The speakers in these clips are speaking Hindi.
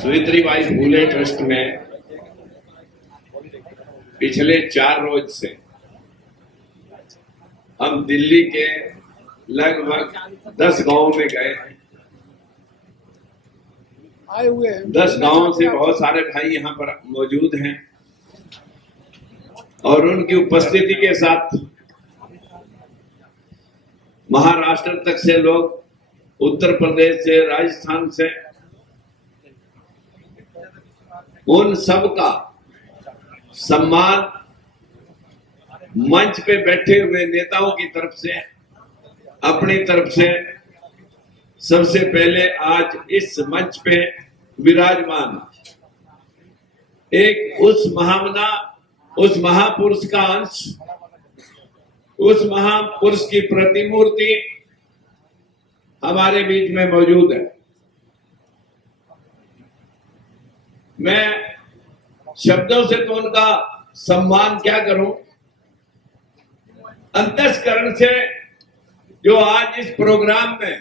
सावित्रीबाई फूले ट्रस्ट में पिछले 4 रोज से हम दिल्ली के लगभग 10 गांवों में गए हैं। आए हुए हैं 10 गांवों से बहुत सारे भाई यहाँ पर मौजूद हैं और उनकी उपस्थिति के साथ महाराष्ट्र तक से लोग, उत्तर प्रदेश से, राजस्थान से, उन सब का सम्मान मंच पे बैठे हुए नेताओं की तरफ से, अपनी तरफ से सबसे पहले आज इस मंच पे विराजमान एक उस महापुरुष का अंश, उस महापुरुष की प्रतिमूर्ति हमारे बीच में मौजूद है। मैं शब्दों से तो उनका सम्मान क्या करूं, अंतस्करण से जो आज इस प्रोग्राम में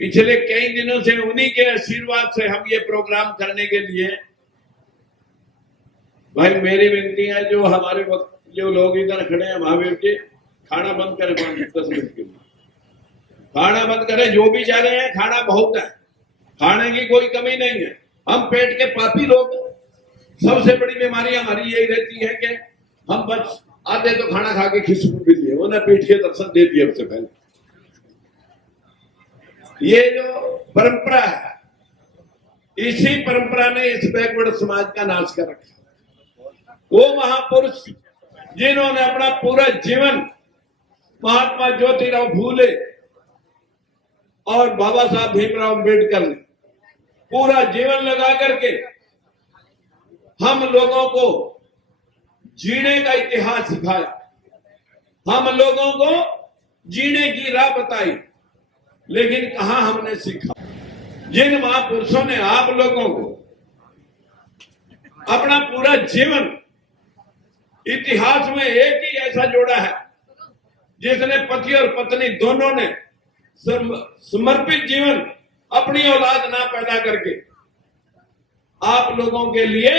पिछले कई दिनों से उन्हीं के आशीर्वाद से हम ये प्रोग्राम करने के लिए, भाई मेरी विनती है जो हमारे वक्त जो लोग इधर खड़े हैं, महावीर जी खाना बंद करें 5-10 मिनट के लिए, खाना बंद करें। जो भी जा रहे हैं खाना बहुत है, खाने की कोई कमी नहीं है। हम पेट के पापी लोग, सबसे बड़ी बीमारी हमारी यही रहती है कि हम बस आते तो खाना खा के खिसक भी लिए, उन्हें पेट के दर्शन दे दिए सबसे पहले। ये जो परंपरा है, इसी परंपरा ने इस बैकवर्ड समाज का नाश कर रखा। वो महापुरुष जिन्होंने अपना पूरा जीवन महात्मा ज्योतिराव फूले और बाबा साहब भीमराव अम्बेडकर ने पूरा जीवन लगा करके हम लोगों को जीने का इतिहास सिखाया, हम लोगों को जीने की राह बताई, लेकिन कहां हमने सीखा। जिन महापुरुषों ने आप लोगों को अपना पूरा जीवन इतिहास में एक ही ऐसा जोड़ा है जिसने पति और पत्नी दोनों ने समर्पित जीवन अपनी औलाद ना पैदा करके आप लोगों के लिए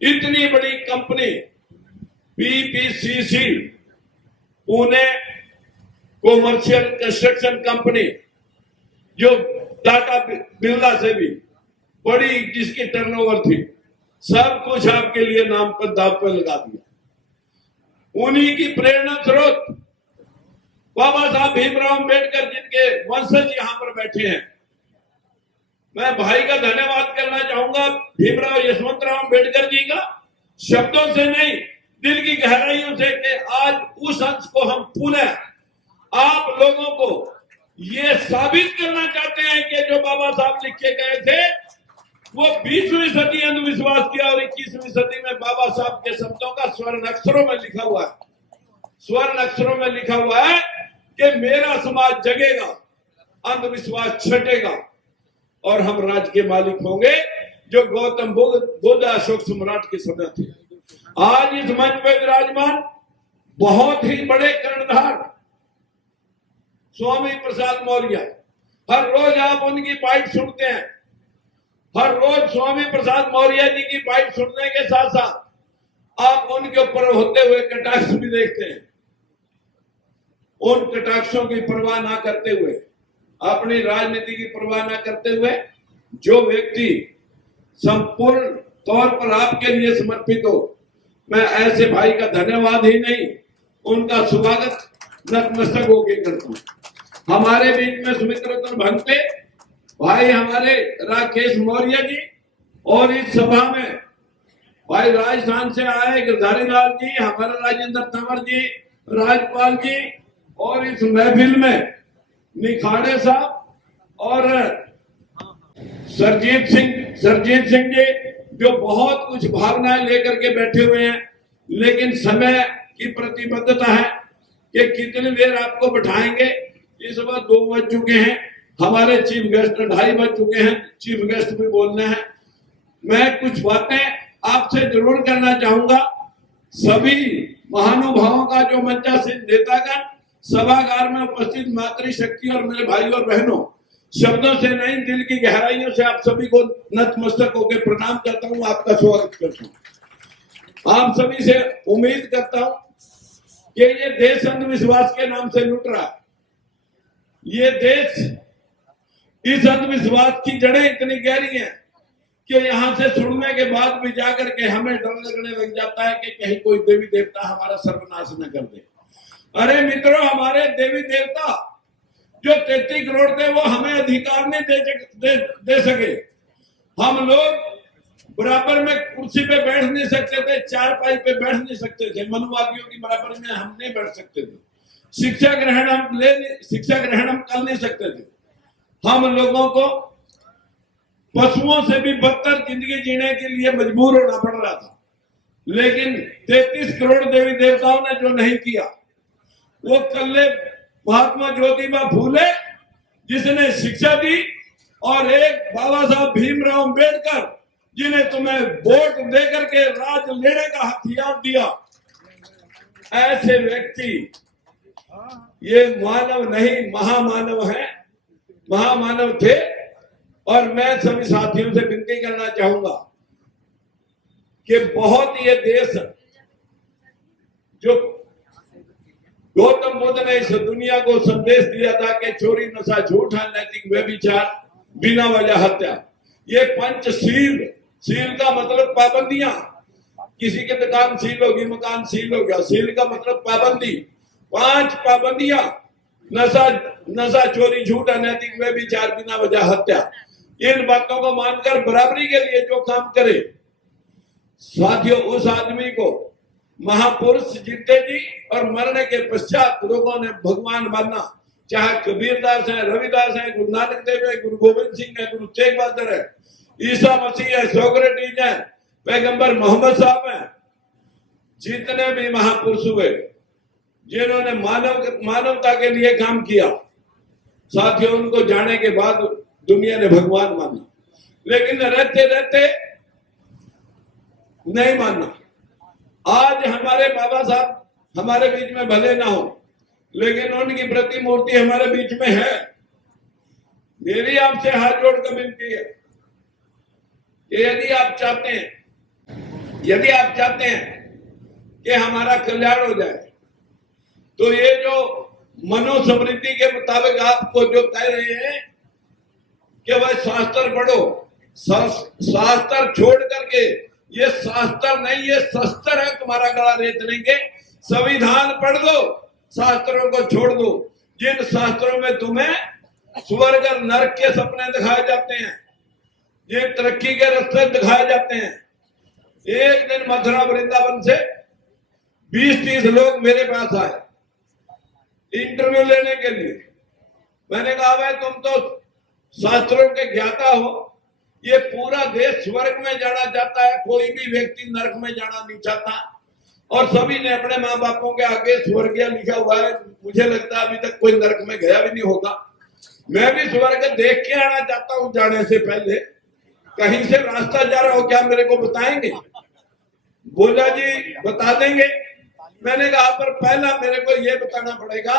इतनी बड़ी company PPCC, Pune commercial construction company, जो टाटा बिरला से भी बड़ी, जिसकी टर्नओवर थी, सब कुछ आपके लिए नाम पर दाव पर लगा दिया। उन्हीं की प्रेरणा स्रोत बाबा साहब भीमराव अम्बेडकर, जिनके वंशज यहां पर बैठे हैं। मैं भाई का धन्यवाद करना चाहूंगा भीमराव यशवंतराव अम्बेडकर जी का, शब्दों से नहीं, दिल की गहराइयों से, कि आज उस अंश को हम पुनः आप लोगों को ये साबित करना चाहते हैं कि जो बाबा साहब लिखे गए थे वो 20वीं सदी अंधविश्वास किया और 21वीं सदी में बाबा साहब के शब्दों का स्वर्ण अक्षरों में लिखा हुआ है, स्वर्ण अक्षरों में लिखा हुआ है कि मेरा समाज जगेगा, अंधविश्वास छटेगा और हम राज्य के मालिक होंगे, जो गौतम बुद्ध अशोक सम्राट के समय थे। आज इस मंच पर विराजमान बहुत ही बड़े कर्णधार स्वामी प्रसाद मौर्य, हर रोज आप उनकी बाइट सुनते हैं, हर रोज स्वामी प्रसाद मौर्य जी की बाइट सुनने के साथ साथ आप उनके ऊपर होते हुए कटाक्ष भी देखते हैं। उन कटाक्षों की परवाह ना करते हुए, अपनी राजनीति की परवाह ना करते हुए, जो व्यक्ति संपूर्ण तौर पर आपके लिए समर्पित हो, मैं ऐसे भाई का धन्यवाद ही नहीं, उनका स्वागत नतमस्तक होकर करता हूं। हमारे बीच में सुमित्रतन भंते भाई, हमारे राकेश मौर्य जी, और इस सभा में भाई राजस्थान से आए गिरधारी लाल जी, हमारे राजेंद्र तंवर जी, राजपाल जी, और इस महफिल में निखाड़े साहब और सरजीत सिंह जी, जो बहुत कुछ भावनाएं लेकर के बैठे हुए हैं, लेकिन समय की प्रतिबद्धता है कि कितनी देर आपको बैठाएंगे। इस बार 2 बज चुके हैं, हमारे चीफ गेस्ट 2:30 बज चुके हैं, चीफ गेस्ट भी बोलने हैं। मैं कुछ बातें आपसे जरूर करना चाहूंगा। सभी महानुभावों का जो मंचासीन नेतागण, सभागार में उपस्थित मातृशक्ति और मेरे भाई और बहनों, शब्दों से नहीं, दिल की गहराइयों से आप सभी को नतमस्तक होकर प्रणाम करता हूं, आपका स्वागत करता हूं। आप सभी से उम्मीद करता हूं कि ये देश अंधविश्वास के नाम से लुट रहा है। ये देश, इस अंधविश्वास की जड़ें इतनी गहरी हैं कि यहां से सुनने के बाद भी जाकर के हमें डर लगने लग जाता है कि कहीं कोई देवी देवता हमारा सर्वनाश न कर दे। अरे मित्रों, हमारे देवी देवता जो 33 करोड़ थे वो हमें अधिकार नहीं दे सके। हम लोग बराबर में कुर्सी पे बैठ नहीं सकते थे, चारपाई पे बैठ नहीं सकते थे, मनुवादियों की बराबर में हम नहीं बैठ सकते थे, शिक्षा ग्रहण हम कर नहीं सकते थे। हम लोगों को पशुओं से भी बदतर जिंदगी जीने के लिए मजबूर होना पड़ रहा था। लेकिन 33 करोड़ देवी देवताओं ने जो नहीं किया, वो कल्ले महात्मा ज्योतिबा फूले जिसने शिक्षा दी, और एक बाबा साहब भीमराव अंबेडकर जिन्हें तुम्हें वोट देकर के राज लेने का हथियार दिया। ऐसे व्यक्ति ये मानव नहीं, महामानव है, महामानव थे। और मैं सभी साथियों से विनती करना चाहूंगा कि बहुत ये देश, जो गौतम बुद्ध ने इस दुनिया को संदेश दिया था कि चोरी, नशा, झूठ, अनैतिक व्यभिचार, बिना वजह हत्या, ये पंचशील, शील का मतलब पाबंदियां, किसी की दुकान सील होगी, मकान सील हो गया, सील का मतलब पाबंदी, 5 पाबंदियां, नशा, चोरी, झूठ, अनैतिक व्यभिचार, बिना वजह हत्या, इन बातों को मानकर बराबरी के लिए जो काम करे, साथियों, उस आदमी को महापुरुष जीते जी और मरने के पश्चात लोगों ने भगवान माना। चाहे कबीरदास है, रविदास है, गुरु नानक देव है, गुरु गोविंद सिंह है, गुरु तेग बहादुर है, ईसा मसीह है, सोक्रेटिस है, पैगंबर मोहम्मद साहब है, जितने भी महापुरुष हुए जिन्होंने मानवता के लिए काम किया, साथियों, उनको जाने के बाद दुनिया ने भगवान माना। लेकिन रहते रहते नहीं मानना। आज हमारे बाबा साहब हमारे बीच में भले ना हो, लेकिन उनकी प्रतिमूर्ति हमारे बीच में है। मेरी आपसे हाथ जोड़कर विनती है कि यदि आप चाहते हैं कि हमारा कल्याण हो जाए, तो ये जो मनुस्मृति के मुताबिक आपको जो कह रहे हैं कि वह शास्त्र पढ़ो, शास्त्र छोड़ करके, ये शास्त्र नहीं, ये शस्त्र है, तुम्हारा गला रेत लेंगे। संविधान पढ़ दो, शास्त्रों को छोड़ दो। जिन शास्त्रों में तुम्हें स्वर्ग और नरक के सपने दिखाए जाते हैं, जिन तरक्की के रास्ते दिखाए जाते हैं। एक दिन मथुरा वृंदावन से 20-30 लोग मेरे पास आए इंटरव्यू लेने के लिए। मैंने कहा, भाई तुम तो शास्त्रों के ज्ञाता हो, ये पूरा देश स्वर्ग में जाना चाहता है, कोई भी व्यक्ति नरक में जाना नहीं चाहता, और सभी ने अपने माँ बापों के आगे स्वर्गीय लिखा हुआ है। मुझे लगता है अभी तक कोई नरक में गया भी नहीं होगा। मैं भी स्वर्ग देख के आना चाहता हूँ, जाने से पहले कहीं से रास्ता जा रहा हो क्या, मेरे को बताएंगे? बोला जी बता देंगे। मैंने कहा, पर पहला मेरे को ये बताना पड़ेगा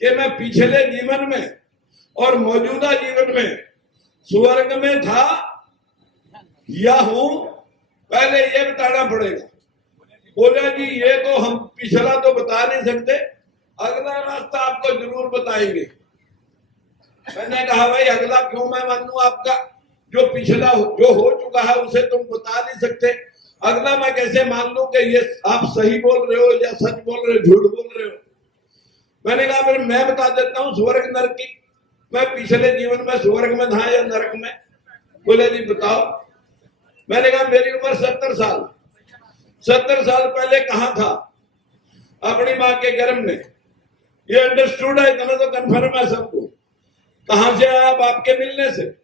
कि मैं पिछले जीवन में और मौजूदा जीवन में स्वर्ग में था या हूं, पहले ये बताना पड़ेगा। बोला जी ये तो हम पिछला तो बता नहीं सकते, अगला रास्ता आपको जरूर बताएंगे। मैंने कहा, भाई अगला क्यों मैं मानूं आपका? जो पिछला जो हो चुका है उसे तुम बता नहीं सकते, अगला मैं कैसे मान लूं कि ये आप सही बोल रहे हो या सच बोल रहे हो, झूठ बोल रहे हो? मैंने कहा, फिर मैं बता देता हूँ स्वर्ग नरक की, मैं पिछले जीवन में स्वर्ग में था या नरक में। बोले जी बताओ। मैंने कहा, मेरी उम्र 70 साल, 70 साल पहले कहाँ था? अपनी माँ के गर्भ में। ये अंडरस्टूड है, इतना तो कन्फर्म है सबको। कहां से आया? बाप के मिलने से।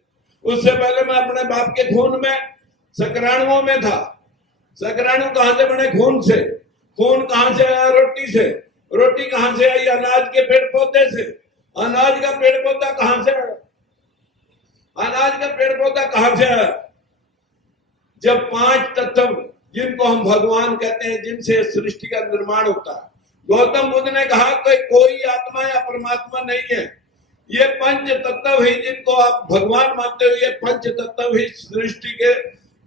उससे पहले मैं अपने बाप के खून में, शुक्राणुओं में था। शुक्राणु कहां से बने? खून से। खून कहां से आया? रोटी से। रोटी कहां से आई? अनाज के पेड़ पौधे से। अनाज का पेड़ पौधा कहां से आया? अनाज का पेड़ पौधा कहां से आया? जब 5 तत्व जिनको हम भगवान कहते हैं, जिनसे सृष्टि का निर्माण होता है। गौतम बुद्ध ने कहा कि कोई आत्मा या परमात्मा नहीं है, ये पंच तत्व ही जिनको आप भगवान मानते हो, ये पंच तत्व ही सृष्टि के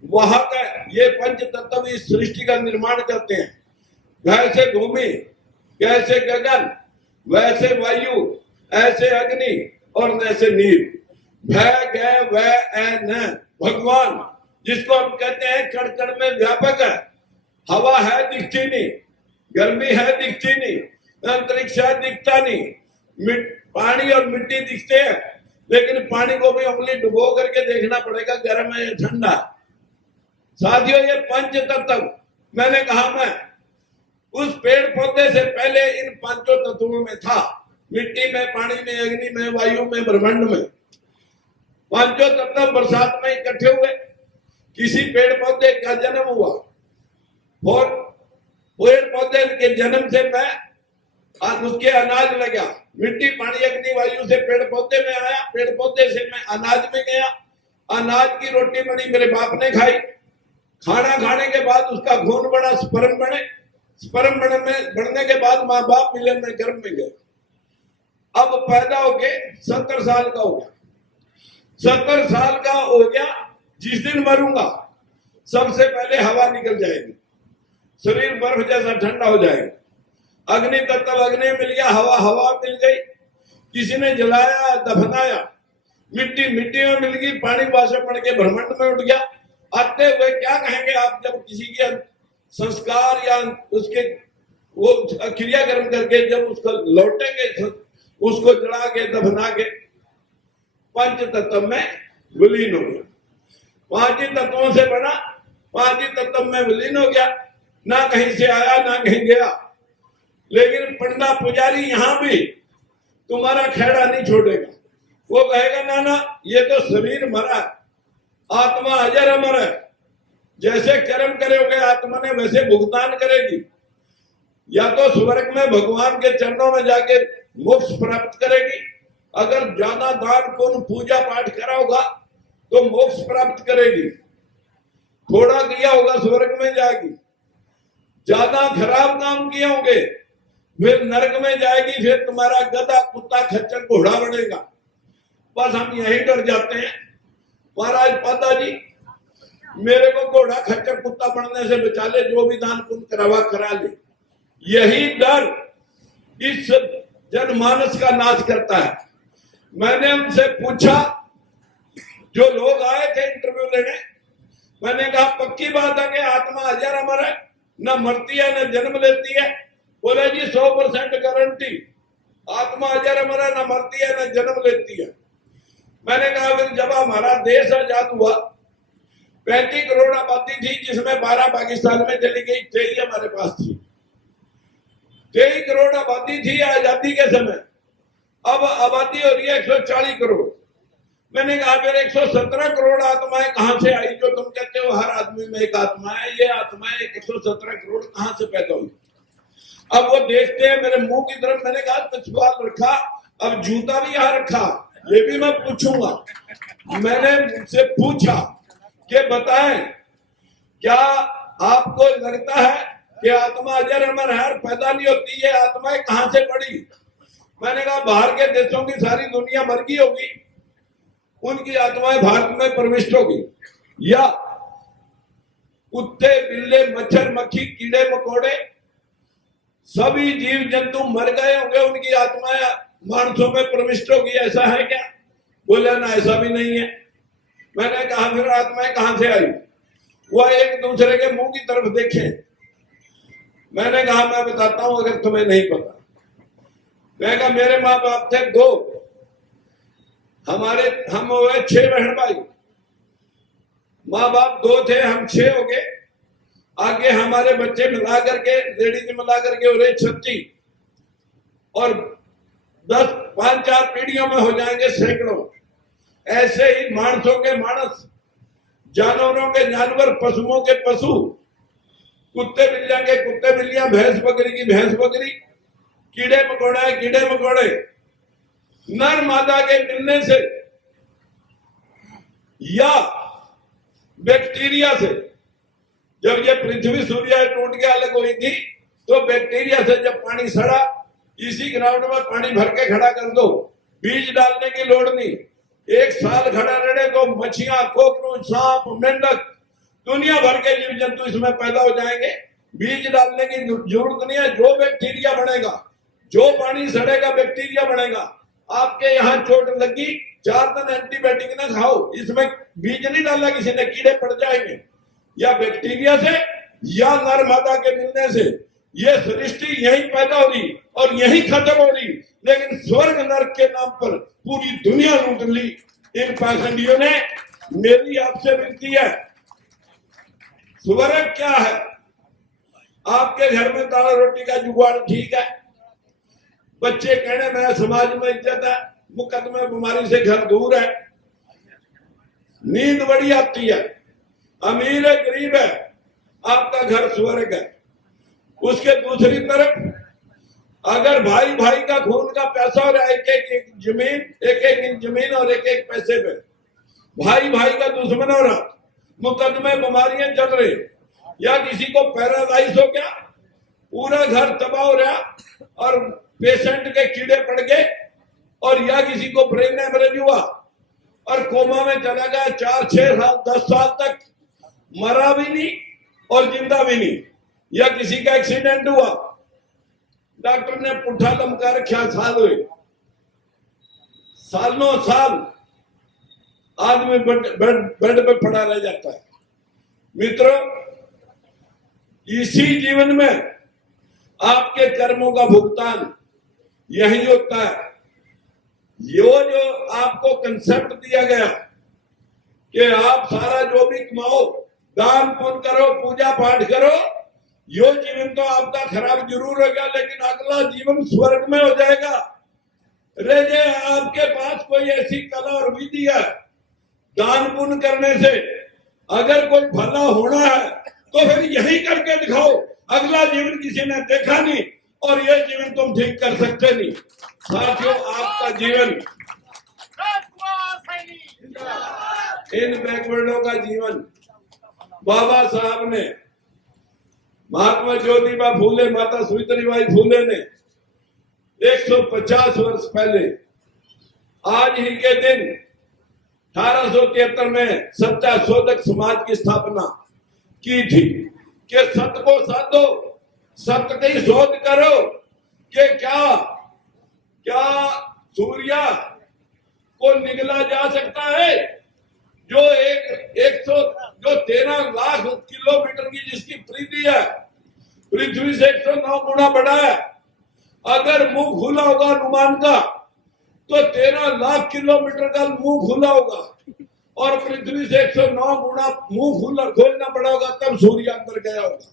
वाहक है। ये पंच तत्व ही सृष्टि का निर्माण करते हैं। वैसे भूमि, कैसे गगन, वैसे वायु, ऐसे अग्नि और वैसे नीर। भय गय वह न भगवान, जिसको हम कहते हैं कण कण में व्यापक है। हवा है दिखती नहीं, गर्मी है दिखती नहीं, अंतरिक्ष है दिखता नहीं, पानी और मिट्टी दिखते हैं, लेकिन पानी को भी उंगली डुबो करके देखना पड़ेगा गर्म है या ठंडा। साथियों, ये पंच तत्व, मैंने कहा मैं उस पेड़ पौधे से पहले इन पांचों तत्वों में था। मिट्टी में, पानी में, अग्नि में, वायु में, ब्रह्मांड में। पांचों तत्व बरसात में इकट्ठे हुए, किसी पेड़ पौधे का जन्म हुआ और पेड़ पौधे के जन्म से मैं उसके अनाज लगा। मिट्टी, पानी, अग्नि, वायु से पेड़ पौधे में आया, पेड़ पौधे से मैं अनाज में गया। अनाज की रोटी बनी, मेरे बाप ने खाई। खाना खाने के बाद उसका खून बना, स्पर्म बने। स्पर्म बढ़ने के बाद माँ बाप मिलन में गर्भ में गए। अब पैदा होके 70 साल का हो गया। 70 साल का हो गया, जिस दिन मरूंगा सबसे पहले हवा निकल जाएगी, शरीर बर्फ जैसा ठंडा हो जाएगा। अग्नि तत्व अग्नि मिल गया, हवा हवा मिल गई, किसी ने जलाया दफनाया। मिट्टी मिट्टी में मिल गई, पानी वाष्प पड़ के ब्रह्मांड में उठ गया। आते हुए क्या कहेंगे आप जब किसी के संस्कार या उसके वो क्रियाकर्म करके जब उसको लौटेंगे, उसको जला के दफना के पंच तत्व में विलीन हो गया। पांच ही तत्वों से बना, पांच ही तत्व में विलीन हो गया। ना कहीं से आया ना कहीं गया। लेकिन पंडा पुजारी यहां भी तुम्हारा खेड़ा नहीं छोड़ेगा। वो कहेगा ना ना, ये तो शरीर मरा, आत्मा अजर अमर है। जैसे कर्म करोगे आत्मा ने वैसे भुगतान करेगी। या तो स्वर्ग में भगवान के चरणों में जाके मोक्ष प्राप्त करेगी, अगर ज्यादा दान पुण्य पूजा पाठ करा होगा तो मोक्ष प्राप्त करेगी। थोड़ा किया होगा स्वर्ग में जाएगी, ज्यादा खराब काम किए होंगे फिर नरक में जाएगी। फिर तुम्हारा गधा, कुत्ता, खच्चर, घोड़ा बनेगा। बस हम यही डर जाते हैं, महाराज पिताजी मेरे को घोड़ा, खच्चर, कुत्ता बनने से बचा ले, जो भी दान पुण्य करावा करा ले। यही डर इस जनमानस का नाश करता है। मैंने उनसे पूछा, जो लोग आए थे इंटरव्यू लेने, मैंने कहा पक्की बात है कि आत्मा अजर अमर है, न मरती है न जन्म लेती है। बोले जी 100% गारंटी, आत्मा अजर अमर है, न मरती है न जन्म लेती है। मैंने कहा फिर जब हमारा देश आजाद हुआ, 35 करोड़ आबादी थी, जिसमें 12 पाकिस्तान में चली गई, 23 हमारे पास थी। 23 करोड़ आबादी थी आजादी के समय, अब आबादी हो रही है 140 करोड़। मैंने कहा फिर 117 करोड़ आत्माएं कहां से आई? जो तुम कहते हो हर आदमी में एक आत्मा है, ये आत्माएं 117 करोड़ कहां से पैदा हुई? अब वो देखते हैं मेरे मुंह की तरफ। मैंने कहा तो सवाल रखा, अब जूता भी यहां रखा, ये भी मैं पूछूंगा। मैंने उनसे पूछा कि बताएं, क्या आपको लगता है कि आत्मा अजर अमर है, पैदा नहीं होती है? आत्माएं कहां से पड़ी? मैंने कहा बाहर के देशों की सारी दुनिया मर गई होगी, उनकी आत्माएं भारत में प्रविष्ट होगी, या कुत्ते, बिल्ले, मच्छर, मक्खी, कीड़े मकोड़े, सभी जीव जंतु मर गए होंगे, उनकी आत्माएं मानसों में प्रविष्ट होगी। ऐसा है क्या? बोले ना, ऐसा भी नहीं है। मैंने कहा फिर आत्माएं कहां से आई? वह एक दूसरे के मुंह की तरफ देखें। मैंने कहा मैं बताता हूं अगर तुम्हें नहीं पता। मैंने कहा मेरे माँ बाप थे 2, हम हुए 6 बहन भाई। माँ बाप 2 थे, हम 6 हो गए। आगे हमारे बच्चे मिला करके, लेडीज मिला करके हो रहे 36, और 5-4 पीढ़ियों में हो जाएंगे सैकड़ों। ऐसे ही मानसों के मानस, जानवरों के जानवर, पशुओं के पशु, कुत्ते बिल्लियां के कुत्ते बिल्लियां, भैंस बकरी की भैंस बकरी, कीड़े मकोड़े कीड़े मकोड़े, नर मादा के मिलने से या बैक्टीरिया से। जब ये पृथ्वी सूर्य टूट के अलग हुई थी तो बैक्टीरिया से जब पानी सड़ा, इसी ग्राउंड में पानी भर के खड़ा कर दो, बीज डालने की लोड़ नहीं। 1 साल खड़ा रहने तो मछलियां, कोकरोच, सांप, मेंढक, दुनिया भर के जीव जंतु इसमें पैदा हो जाएंगे। बीज डालने की जरूरत नहीं है। जो बैक्टीरिया बनेगा, जो पानी सड़ेगा, बैक्टीरिया बनेगा। आपके यहाँ चोट लगी, 4 दिन एंटीबायोटिक ना खाओ, इसमें बीज नहीं डाला किसी ने, कीड़े पड़ जाएंगे। या बैक्टीरिया से या नर मादा के मिलने से ये सृष्टि यहीं पैदा हो रही और यहीं खत्म हो रही, लेकिन स्वर्ग नरक के नाम पर पूरी दुनिया लूट ली इन पाखंडियों ने। मेरी आपसे विनती है, स्वर्ग क्या है? आपके घर में दाल रोटी का जुगाड़ ठीक है, बच्चे कहने में समाज में इज्जत है, मुकदमे बीमारी से घर दूर है, नींद बड़ी आती है, अमीर है गरीब है, आपका घर स्वर्ग है। उसके दूसरी तरफ अगर भाई भाई का खून का पैसा और एक एक जमीन, एक एक इंच जमीन और एक एक पैसे पे भाई भाई का दुश्मन हो रहा, मुकदमे बीमारियां चल रही, या किसी को पैरालाइज हो गया, पूरा घर तबाह हो रहा और पेशेंट के कीड़े पड़ गए, और या किसी को ब्रेन हेमरेज हुआ और कोमा में चला गया, 4, 6 साल 10 साल तक मरा भी नहीं और जिंदा भी नहीं, या किसी का एक्सीडेंट हुआ, डॉक्टर ने पुट्ठा लमका रखा, साल हुए, सालों साल आदमी बेड पे पड़ा रह जाता है। मित्रों, इसी जीवन में आपके कर्मों का भुगतान यही होता है। यो जो आपको कंसेप्ट दिया गया कि आप सारा जो भी कमाओ, दान पुण्य करो, पूजा पाठ करो, यो जीवन तो आपका खराब जरूर होगा, लेकिन अगला जीवन स्वर्ग में हो जाएगा। रहे आपके पास कोई ऐसी कला और विधि है दान पुण्य करने से, अगर कोई भला होना है तो फिर यही करके दिखाओ। अगला जीवन किसी ने देखा नहीं और ये जीवन तुम ठीक कर सकते नहीं। साथियों, आपका जीवन, इन बैकवर्डों का जीवन बाबा साहब ने, महात्मा ज्योतिबा फूले, माता सावित्रीबाई फूले ने 150 वर्ष पहले आज ही के दिन 1873 में सच्चा शोधक समाज की स्थापना की थी कि सत्य को साधो, सत्य की शोध करो कि क्या क्या सूर्य को निगला जा सकता है, जो 13 लाख किलोमीटर की जिसकी परिधि है, पृथ्वी से 109 गुना बड़ा है। अगर मुंह खुला होगा हनुमान का तो 13 लाख किलोमीटर का मुंह खुला होगा, और पृथ्वी से 109 गुना मुंह खोलना पड़ा होगा, तब सूर्य अंदर गया होगा।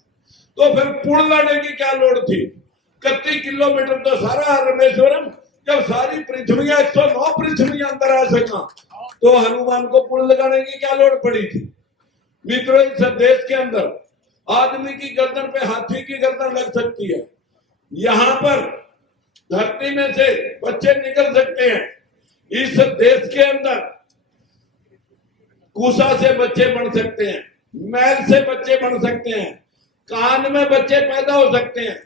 तो फिर पुल लाने की क्या लोड़ थी? 31 किलोमीटर तो सारा रामेश्वरम, जब सारी पृथ्वी 109 पृथ्वी अंदर आ सका तो हनुमान को पुल लगाने की क्या लोड़ पड़ी थी? मित्रों, इस देश के अंदर आदमी की गर्दन पे हाथी की गर्दन लग सकती है, यहाँ पर धरती में से बच्चे निकल सकते हैं, इस देश के अंदर कुसा से बच्चे बन सकते हैं, मैल से बच्चे बन सकते हैं, कान में बच्चे पैदा हो सकते हैं,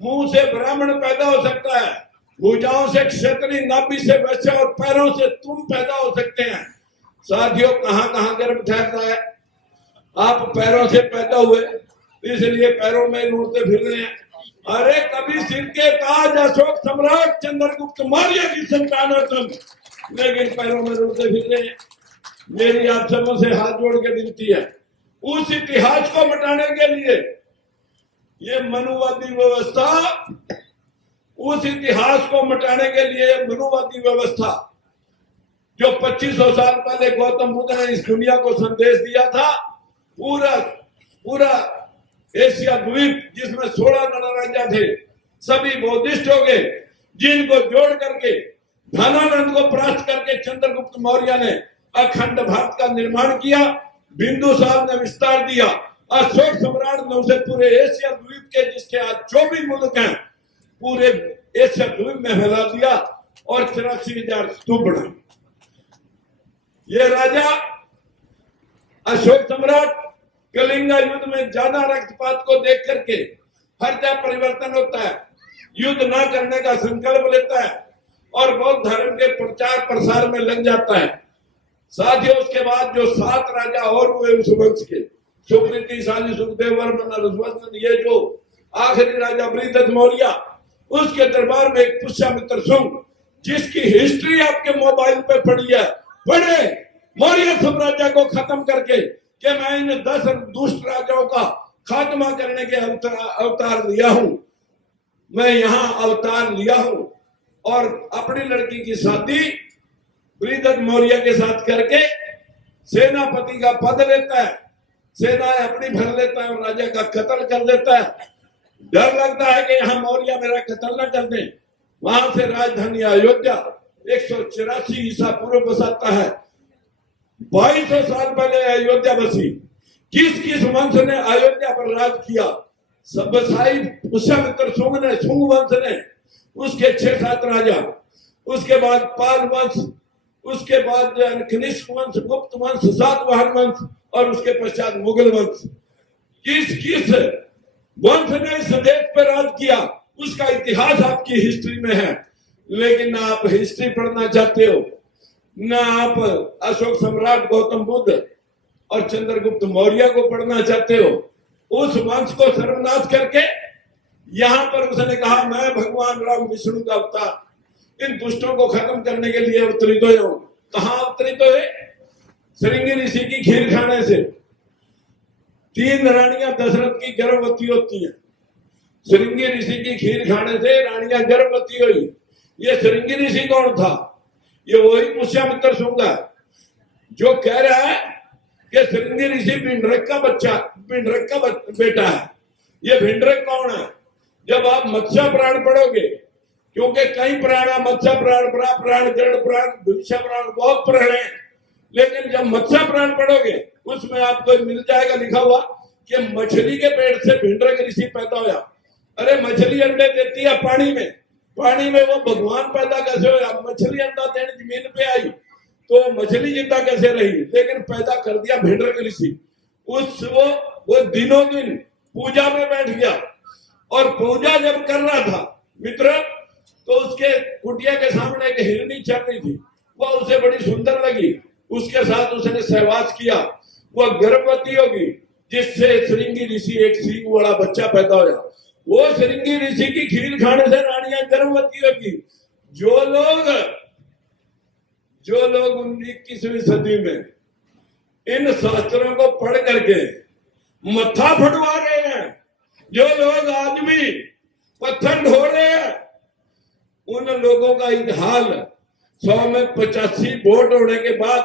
मुंह से ब्राह्मण पैदा हो सकता है, भुजाओं से क्षत्रिय, नाभि से वैश्य और पैरों से तुम पैदा हो सकते हैं। साथियों, कहां कहां गर्भ ठहरता है? आप पैरों से पैदा हुए इसलिए पैरों में लूटते फिर रहे हैं। अरे कभी सिर के ताज अशोक सम्राट चंद्रगुप्त मौर्य की संतान हो तुम, लेकिन पैरों में लूटते फिर रहे हैं। मेरी आप सबों से हाथ जोड़ के विनती है, उस इतिहास को मिटाने के लिए ये मनुवादी व्यवस्था, उस इतिहास को मिटाने के लिए मनुवादी व्यवस्था जो 2500 साल पहले गौतम बुद्ध ने इस दुनिया को संदेश दिया था, पूरा एशिया द्वीप जिसमें 16 गणराज्य थे, सभी बौद्धिस्ट हो गए, जिनको जोड़ करके धनानंद को परास्त करके चंद्रगुप्त मौर्य ने अखंड भारत का निर्माण किया, बिंदुसार ने विस्तार दिया, अशोक सम्राट ने उसे पूरे एशिया द्वीप के, जिसके आज 24 मुल्क हैं, पूरे एशिया द्वीप में फैला दिया और 84,000 स्तूप बनाए। ये राजा अशोक सम्राट कलिंगा युद्ध में ज्यादा रक्तपात को देख करके हर जगह परिवर्तन होता है, युद्ध ना करने का संकल्प लेता है, और बौद्ध धर्म के प्रचार प्रसार में लग जाता है। साथियों, उसके बाद जो 7 राजा और हुए उस वंश के, सुकृति, शाली, सुखदेव, वर्मन, रघुवंशन, ये जो आखिरी राजा बृहद्रथ मौर्य, उसके दरबार में एक पुष्यमित्र शुंग, जिसकी हिस्ट्री आपके मोबाइल पे पड़ी है, पढ़े, मौर्य साम्राज्य को खत्म करके कि मैं इन 10 दुष्ट राजाओं का खात्मा करने के अवतार लिया हूं, मैं यहां अवतार लिया हूं। और अपनी लड़की की शादी बृहद्रथ मौर्य के साथ करके सेनापति का पद लेता है, सेना अपनी भर लेता है और राजा का कत्ल कर देता है। डर लगता है कि यहाँ मौर्य मेरा कत्ल न कर दे। वहां से राजधानी अयोध्या 184 ईसा पूर्व बसाता है। 2200 साल पहले अयोध्या बसी। किस किस वंश ने अयोध्या पर राज किया? सब बसाई पुष्यमित्र शुंग ने, शुंग वंश ने, उसके 6-7 राजा, उसके बाद पाल वंश, उसके बाद कनिष्क वंश, गुप्त वंश, सातवाहन वंश और उसके पश्चात मुगल वंश। किस किस वंश ने इस देश पर राज किया उसका इतिहास आपकी हिस्ट्री में है। लेकिन ना आप हिस्ट्री पढ़ना चाहते हो, ना आप अशोक सम्राट गौतम बुद्ध और चंद्रगुप्त मौर्य को पढ़ना चाहते हो। उस वंश को सर्वनाश करके यहाँ पर उसने कहा मैं भगवान राम विष्णु का अवतार इन दुष्टों को खत्म करने के लिए अवतरित हो जाऊं। कहाँ अवतरित हुए? श्रृंगी ऋषि की खीर खाने से 3 रानियां दशरथ की गर्भवती होती हैं। श्रृंगी ऋषि की खीर खाने से रानियां गर्भवती हुई। ये श्रृंगी ऋषि कौन था? ये वही पुष्यमित्र शुंग है जो कह रहा है कि श्रृंगी ऋषि भिंडरक का बेटा है। ये भिंडरक कौन है? जब आप मत्स्य पुराण पढ़ोगे, क्योंकि कई पुराण, मत्स्य पुराण, बड़ा पुराण, गरुड़ पुराण, भविष्य पुराण, बहुत पुराण है, लेकिन जब मत्स्य पुराण पढ़ोगे उसमें आपको मिल जाएगा लिखा हुआ कि मछली के पेट से भिंडरक ऋषि पैदा होया। अरे मछली अंडे देती है पानी में, पानी में वो भगवान पैदा कैसे होया? मछली अंडा देने जमीन पे आई तो मछली जिंदा कैसे रही? लेकिन पैदा कर दिया भिंडरक ऋषि। वो दिनों दिन पूजा में बैठ गया और पूजा जब कर रहा था मित्र, तो उसके कुटिया के सामने एक हिरनी चल रही थी। वह उसे बड़ी सुंदर लगी, उसके साथ उसने सहवास किया। वह गर्भवती होगी, जिससे श्रृंगी ऋषि एक सींग वाला बच्चा पैदा होया। वो श्रृंगी ऋषि की खीर खाने से रानियां गर्भवती होगी। जो लोग 21वीं सदी में इन शास्त्रों को पढ़ करके मत्था फटवा रहे हैं, जो लोग आज भी पत्थर ढो रहे हैं, उन लोगों का हाल 100 में 85 वोट होने के बाद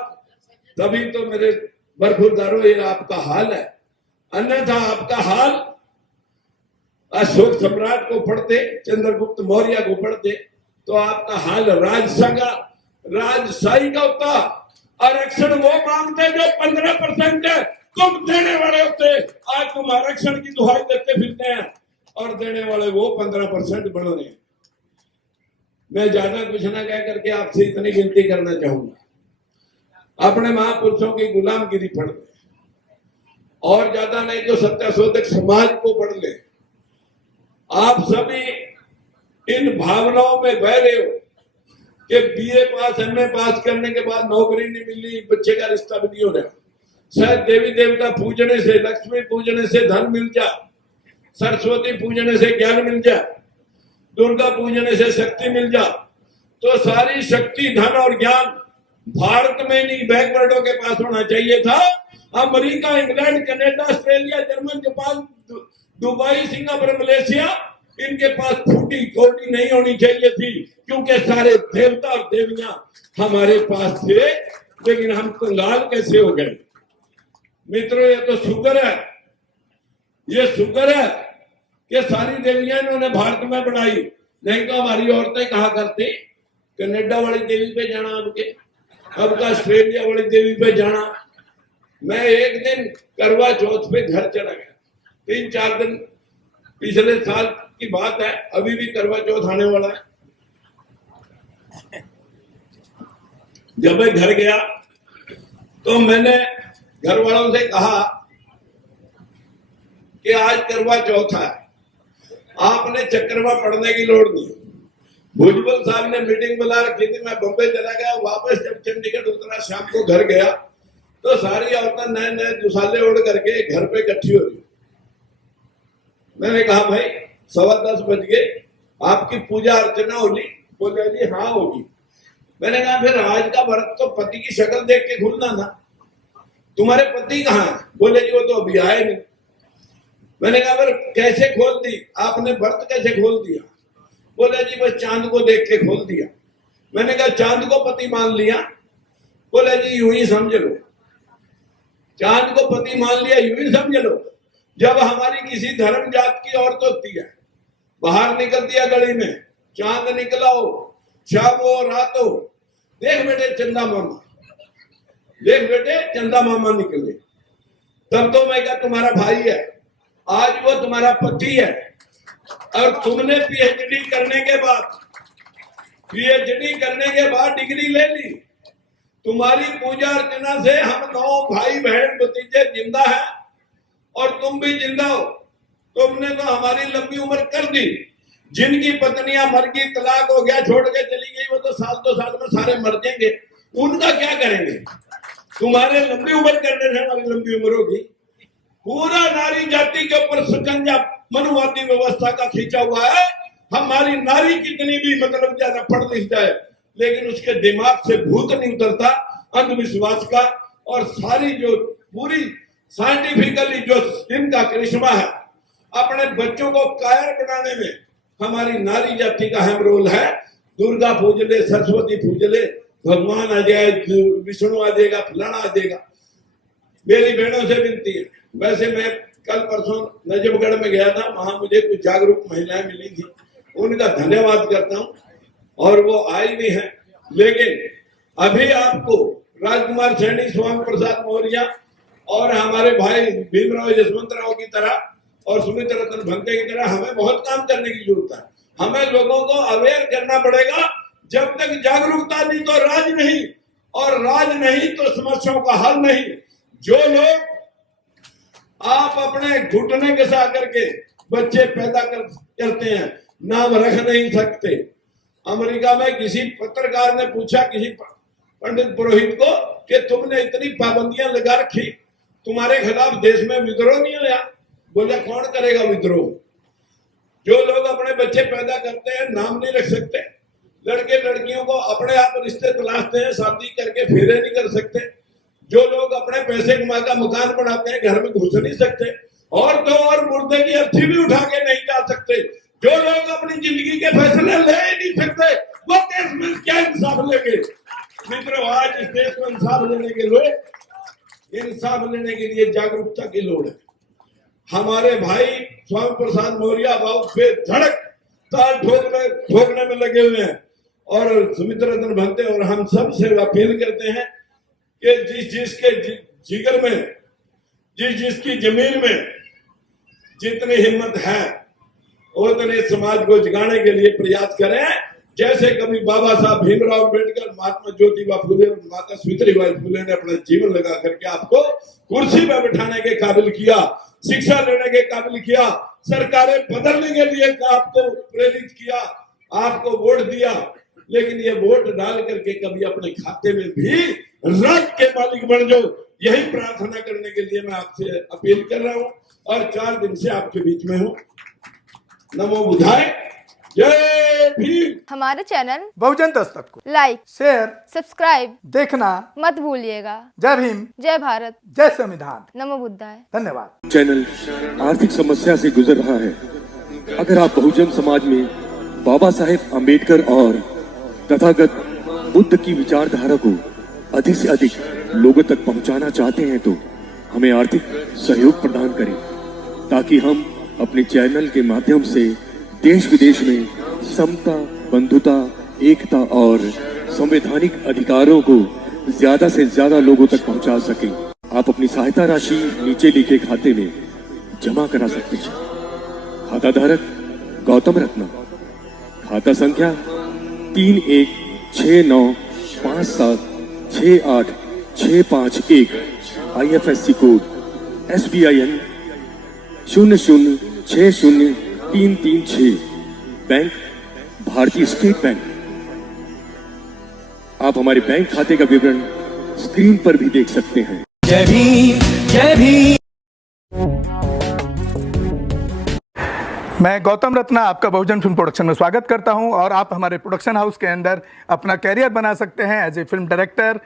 तभी तो मेरे बरखुरदारों ये आपका हाल है। अन्यथा आपका हाल अशोक सम्राट को पढ़ते, चंद्रगुप्त मौर्य को पढ़ते तो आपका हाल राजशाही का होता। आरक्षण वो मांगते जो 15% है, तुम देने वाले होते। आज तुम आरक्षण की दुहाई देते फिरते हैं और देने वाले वो 15% बन रहे हैं। मैं ज्यादा कुछ ना कह करके आपसे इतनी गिनती करना चाहूंगा। अपने महापुरुषों की गुलामगिरी पढ़ ले, और ज्यादा नहीं तो सत्याशोधक समाज को पढ़ ले। आप सभी इन भावनाओं में बह रहे हो कि बीए पास, एमए पास करने के बाद नौकरी नहीं मिली, बच्चे का रिश्ता भी नहीं हो रहा। शायद देवी देवता पूजने से, लक्ष्मी पूजने से धन मिल जा, सरस्वती पूजने से ज्ञान मिल जा, दुर्गा पूजने से शक्ति मिल जा। तो सारी शक्ति, धन और ज्ञान भारत में नहीं बैकवर्डों के पास होना चाहिए था। America, England, Canada, Australia, German, Japan, Dubai, Singapore, Malaysia, इनके पास फूटी कौड़ी नहीं होनी चाहिए थी, क्योंकि सारे देवता और देवियां हमारे पास थे। लेकिन हम कंगाल कैसे हो गए मित्रों? ये तो शुक्र है, ये शुक्र है कि सारी देवियां इन्होंने भारत में बनाई। नहीं तो हमारी औरतें कहा करती कनाडा वाली देवी पे जाना, अब का ऑस्ट्रेलिया वाली देवी पे जाना। मैं एक दिन करवा चौथ पे घर चला गया, 3-4 दिन पिछले साल की बात है, अभी भी करवा चौथ आने वाला है। जब मैं घर गया तो मैंने घर वालों से कहा कि आज करवा चौथ है, आपने चक्रवा पढ़ने की लोड़ नहीं, भुजबल साहब ने मीटिंग बुला रखी थी, मैं बम्बई चला गया, वापस जब चंडीगढ़ उतरा शाम को घर गया तो सारी औरतें नए नए दुसाले ओढ़ करके घर पे इकट्ठी हो रही। मैंने कहा भाई 10:15 बज गए, आपकी पूजा अर्चना होगी? बोले जी हाँ होगी। मैंने कहा फिर आज का व्रत तो पति की शक्ल देख के खुलना ना, तुम्हारे पति कहाँ है? बोले जी वो तो अभी आए नहीं। मैंने कहा फिर कैसे खोल दी आपने, व्रत कैसे खोल दिया? बोले जी बस चांद को देख के खोल दिया। मैंने कहा चांद को पति मान लिया? बोले जी यूं ही समझ लो, चांद को पति मान लिया यूं ही समझ लो। जब हमारी किसी धर्म जात की औरत होती है, बाहर निकलती है गली में, चांद निकला हो, शाम हो रात हो, देख बेटे चंदा मामा, देख बेटे चंदा मामा निकले, तब तो मैं क्या तुम्हारा भाई है, आज वो तुम्हारा पति है। और तुमने पीएचडी करने के बाद डिग्री ले ली, तुम्हारी पूजा अर्चना से हम 9 भाई बहन भतीजे जिंदा हैं और तुम भी जिंदा हो। तुमने तो हमारी लंबी उम्र कर दी। जिनकी पत्नियां मर गई, तलाक हो गया, छोड़ के चली गई, वो तो साल 2 साल में सारे मर जाएंगे, उनका क्या करेंगे? तुम्हारे लंबी उम्र करने से हमारी लंबी उम्र होगी। पूरा नारी जाति के ऊपर शिकंजा मनुवादी व्यवस्था का खींचा हुआ है। हमारी नारी कितनी भी मतलब ज्यादा पढ़ लिख जाए, लेकिन उसके दिमाग से भूत नहीं उतरता अंधविश्वास का। और सारी जो पूरी साइंटिफिकली जो इनका करिश्मा है, अपने बच्चों को कायर बनाने में हमारी नारी जाति का अहम रोल है। दुर्गा पूज ले, सरस्वती पूज ले, भगवान आ जाए, विष्णु आ जाएगा, फलाना आ जाएगा। मेरी बहनों से विनती है, वैसे मैं कल परसों नजफगढ़ में गया था, वहां मुझे कुछ जागरूक महिलाएं मिली थी, उनका धन्यवाद करता हूं और वो आई भी हैं। लेकिन अभी आपको राजकुमार सैनी, स्वामी प्रसाद मौर्य और हमारे भाई भीमराव यशवंतराव की तरह और सुमित्रा रतन भंते की तरह हमें बहुत काम करने की जरूरत है। हमें लोगों को अवेयर करना पड़ेगा। जब तक जागरूकता नहीं तो राज नहीं, और राज नहीं तो समस्याओं का हल नहीं। जो लोग आप अपने घुटने घिसा करके बच्चे पैदा करते हैं, नाम रख नहीं सकते। अमेरिका में किसी पत्रकार ने पूछा किसी पंडित पुरोहित को कि तुमने इतनी पाबंदियां लगा रखी, तुम्हारे खिलाफ देश में विद्रोह नहीं होया? बोले कौन करेगा विद्रोह? जो लोग अपने बच्चे पैदा करते हैं, नाम नहीं रख सकते, लड़के लड़कियों को अपने आप रिश्ते तलाशते हैं, शादी करके फेरे नहीं कर सकते, जो लोग अपने पैसे कमा का मकान बनाते हैं, घर में घुस नहीं सकते, और तो और मुर्दे की अर्थी भी उठा के नहीं जा सकते, जो लोग अपनी जिंदगी के फैसले ले ही नहीं सकते, वो देश में क्या इंसाफ लेंगे? मित्रों, आज इस देश में इंसाफ लेने के लिए, इंसाफ लेने के लिए जागरूकता की लोड़ है। हमारे भाई स्वामी प्रसाद मौर्य बाबू पे धड़क ताल ठोकने में लगे हुए हैं, और सुमित्रा रतन भंते और हम सब से अपील करते हैं कि जिसके जिगर में, जिसकी जमीन में जितनी हिम्मत है, उतने समाज को जगाने के लिए प्रयास करें। जैसे कभी बाबा साहब भीमराव अम्बेडकर, महात्मा ज्योतिबा फुले और माता सावित्रीबाई फुले ने अपना जीवन लगा करके आपको कुर्सी पर बिठाने के काबिल किया, शिक्षा लेने के काबिल किया, सरकारें बदलने के लिए आपको प्रेरित किया, आपको वोट दिया। लेकिन ये वोट डाल करके कभी अपने खाते में भी राज के मालिक बन जाओ, यही प्रार्थना करने के लिए मैं आपसे अपील कर रहा हूं और 4 दिन से आपके बीच में हूं। नमो बुद्धाय, जय भीम। हमारे चैनल बहुजन दस्तक को लाइक, शेयर, सब्सक्राइब देखना मत भूलिएगा। जय भीम, जय भारत, जय संविधान, नमो बुद्धाय। धन्यवाद। चैनल आर्थिक समस्या से गुजर रहा है। अगर आप बहुजन समाज में बाबा साहेब आम्बेडकर और तथागत बुद्ध की विचारधारा को अधिक से अधिक लोगों तक पहुंचाना चाहते हैं तो हमें आर्थिक सहयोग प्रदान करें, ताकि हम अपने चैनल के माध्यम से देश विदेश में समता, बंधुता, एकता और संवैधानिक अधिकारों को ज्यादा से ज्यादा लोगों तक पहुंचा सकें। आप अपनी सहायता राशि नीचे लिखे खाते में जमा करा सकते हैं। खाता धारक गौतम रत्ना, खाता संख्या 3169576865 IFSC कोड SBIN 0060336, बैंक भारतीय स्टेट बैंक। आप हमारे बैंक खाते का विवरण स्क्रीन पर भी देख सकते हैं। जय भीम, जय भीम। मैं गौतम रत्ना आपका बहुजन फिल्म प्रोडक्शन में स्वागत करता हूं और आप हमारे प्रोडक्शन हाउस के अंदर अपना कैरियर बना सकते हैं as a film director,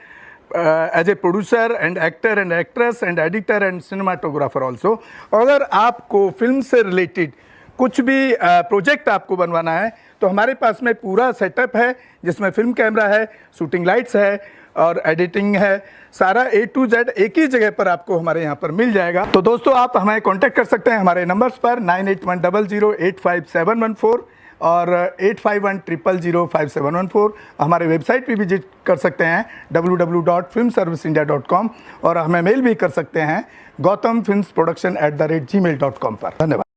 as a producer and actor and actress and editor and cinematographer also. अगर आपको फिल्म से रिलेटेड कुछ भी प्रोजेक्ट आपको बनवाना है तो हमारे पास में पूरा सेटअप है, जिसमें फिल्म कैमरा है, शूटिंग लाइट्स है और एडिटिंग है। सारा A to Z एक ही जगह पर आपको हमारे यहाँ पर मिल जाएगा। तो दोस्तों आप हमें कांटेक्ट कर सकते हैं हमारे नंबर्स पर 9810085714 और 8510005714। हमारे वेबसाइट पे विजिट कर सकते हैं www.filmserviceindia.com और हमें मेल भी कर सकते हैं gautamfilmsproduction@gmail.com पर। धन्यवाद।